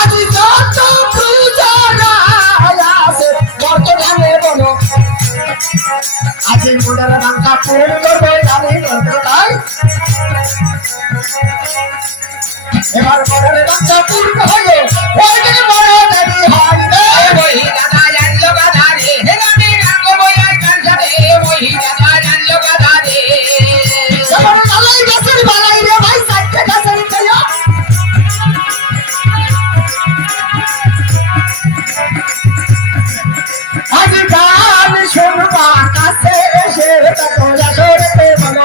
আজি যত পূজারা আছে বর্তমানে বলো আজি মোড়ার বাংলা পূরণ করবে আমি বলতে তাই এবার মোড়ার বাংলা পূর্ণ হলো ওই দিকে বড় দেবী হয় রে ওই দাদা জানলো গাধা রে হে আমি গাঙ্গ বইয়ার কাঁচা রে ওই দাদা জানলো গাধা রে এবার মালাই গাছের মালাই রে ভাই সাইডে গাছের চাইয়া আজি গান শুনবা কাছে এসে তোরা সরতে বলো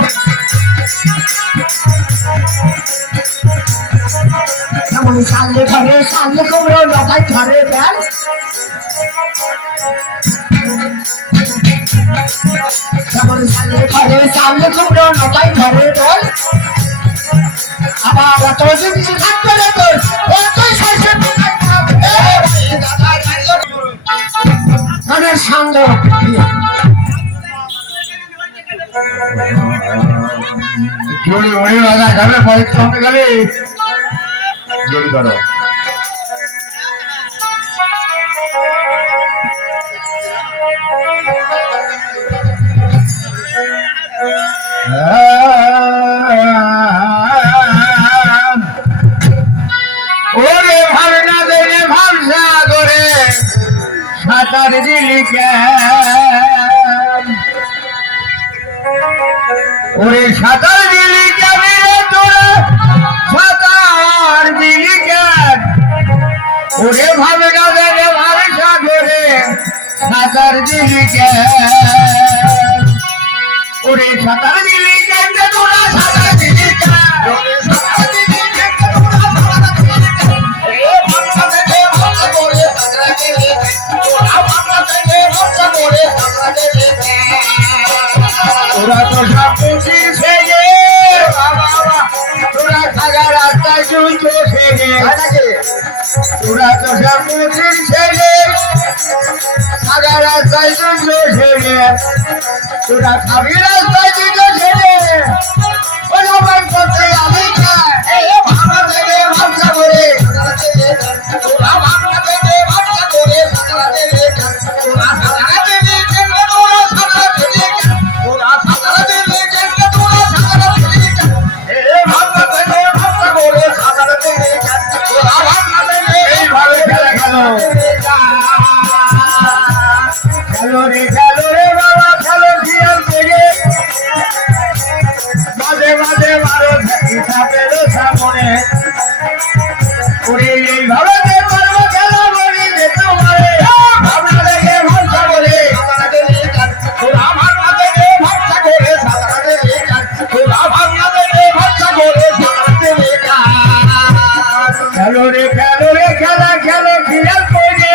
এমন সালে ঘরে সালে কুমড়ো লগাই ঘরে দেন এমন সালে ঘরে সালে কুমড়ো লগাই ঘরে দেন আবার এত জিনিস থাকবে রে তোর এতই সাইসে মনের সঙ্গ জোরে ওরে বাধা যাবে পরীক্ষা হতে গেলে জোরে করো ওরে ভাবনা দেনে ভাবসা করে সাঁতার দিলি ওরে সাঁতার দিলি যাবি রে তোরা সাঁতার দিলি কেন ওরে ভাবনা দেনে ভাবসা করে সাঁতার দিলি কেন ওরে সাঁতার দিলি কেন তোরা সাঁতার দিলি কেন তোরা তো সব বুঝিস তোরা থাকা রাস্তায় চলছো সেগে তোরা তো সব বুঝিস থাকা রাস্তায় চলছো সেগে তোরা খাবি রাস্তায় দিত সেগে ওরা বার করতে আমি খাই ভাবনা থেকে ভাবনা করে তোরা ভাবনা থেকে ভাবনা করে তোরা সারা দিলি তোরা সারা দিলি তোরা সারা দিলি তোরা সারা দিলি ভাবনা থেকে ভাবনা করে সারা দিলি তোরা ভাবনা থেকে এইভাবে খেলা খেলো খেলো রে বাবা খেলো জিয়ার থেকে মাঝে মাঝে মারো হিসাবের সামনে ওরে এইভাবে যে পারবো খেলা বলি যে তোমারে ভাবনা দেখে ভরসা করে তোরা ভাবনা দেখে ভরসা করে সাঁতার দিলে তোরা ভাবনা দেখে ভরসা করে সাঁতার দিলে খেলো রে খেলা খেলো জিয়ার করে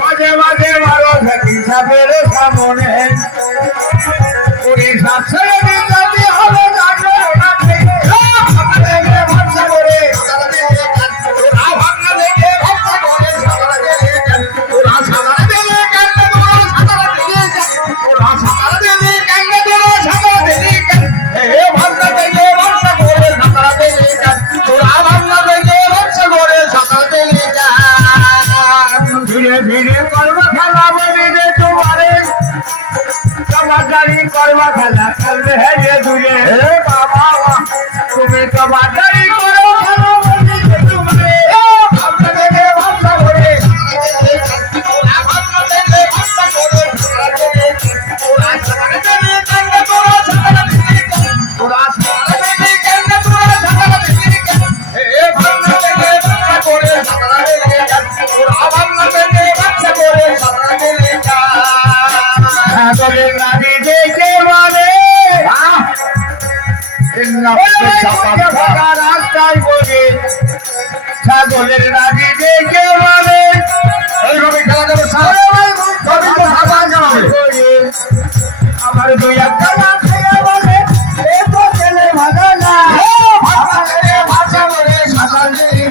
মাঝে মাঝে মারো হিসাবের সামনে ওরে সাতশো দিতে হবে জানো না ভরসা করে তোরা ভাবনা দেখে ভরসা করে সাঁতার দিলে তোরা সাঁতার দিলে তোরা সাঁতার দিলে তোরা সাঁতার দিলে তোরা সাঁতার দিলে ভাবনা দেখে ভরসা করে সাঁতার দিলে তোরা ভাবনা দেখে ভরসা করে সাঁতার দিলে ধীরে ধীরে করবো খেলা বলি রে তোমারে তোমারি করবা খেলা খেলবে হে দূরে বাবা তুমি তোমারি করো খেলা বলি রে তোমারে ভাবনা দেখে ভরসা করে তোরা ভাবনা দেখে ভরসা করে তোরা সাঁতার দিলে তোরা সাঁতার দিলে তোরা সাঁতার দিলে তোরা সাঁতার দিলে ভাবনা দেখে ভরসা করে সাঁতার দিলে তোরা ভাবনা দেখে ভরসা করে সাঁতার দিলে সাগরের নদী দেখে বলে রাস্তায় বলে সাগরের নদী দেখে বলে এইভাবে খেলা যাবে আমার দুই একটা খেয়ে বলে ভালো না ভাষা বলে সাঁতার দিলে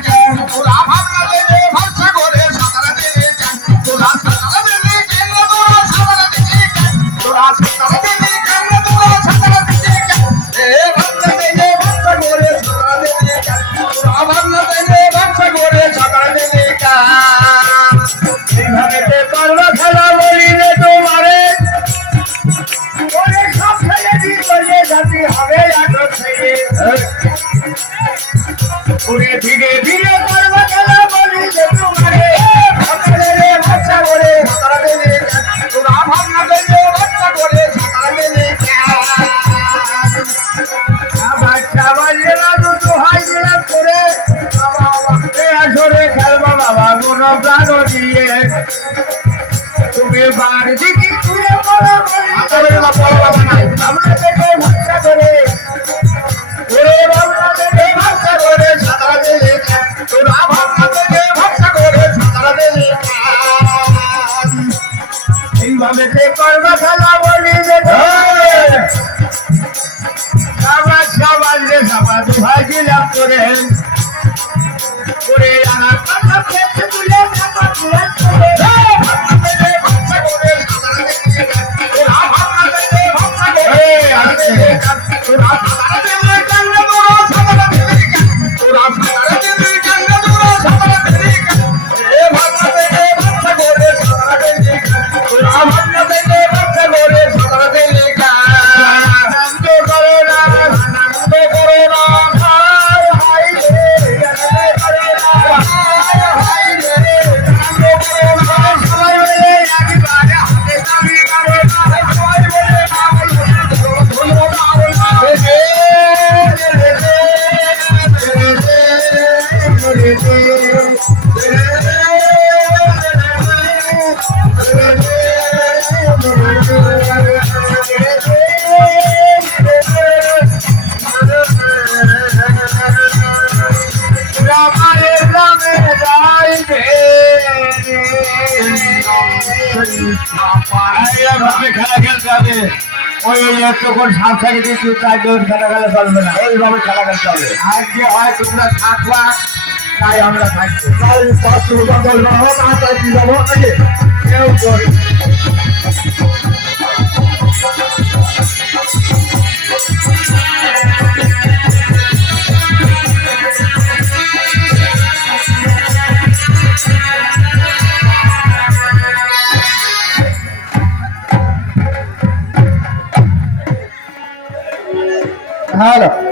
তোরা ভাবনা দেবে ভাষা করে সাঁতার দিলে তোরা সাঁতার দিলে তোরা সাঁতার দিলে তোরা সাঁতার দিলে তোরা সাঁতার দিলে ভাবনা দেবে ভাষা করে সাঁতার দিলে এবার দেখি তুই বলা আমরা থেকে ভরসা করে ওরে বাংলা থেকে ভরসা করে সাঁতার দিলে তোরা বাংলা থেকে ভরসা করে সাঁতার দিলে এইভাবে যে করবে খেলা বলি যে সাবাস সাবাস রে সাবাস ভাই দিলাম করে ওরে রানা কথা পেছে তুলে সাবাস দিলাম করে ভরসা করে সাঁতার দিলে তোরা বাংলা থেকে ভরসা করে তোরা সাঁতার দিলে জানলে বড় সাঁতার দিলে তোরা সাঁতার দিলে জানলে বড় সাঁতার দিলে এ বাংলা থেকে ভরসা করে সাঁতার দিলে তোরা বাংলা থেকে ভরসা করে সাঁতার দিলে আনন্দ করো না হায় হায় রে আনন্দ করো না হায় রে আনন্দ করো না সবাই মিলে একবার হাতে তালি মারো না সবাই মিলে ধরো না রে ভাবে খেলা খেলতে হবে ওই তখন সাত সাইডে দিয়ে খেলা খেলা চলবে না এইভাবে খেলা খেলতে হবে আর যে হয় তোমরা থাকবা তাই আমরা থাকবো কেউ করে হ্যালো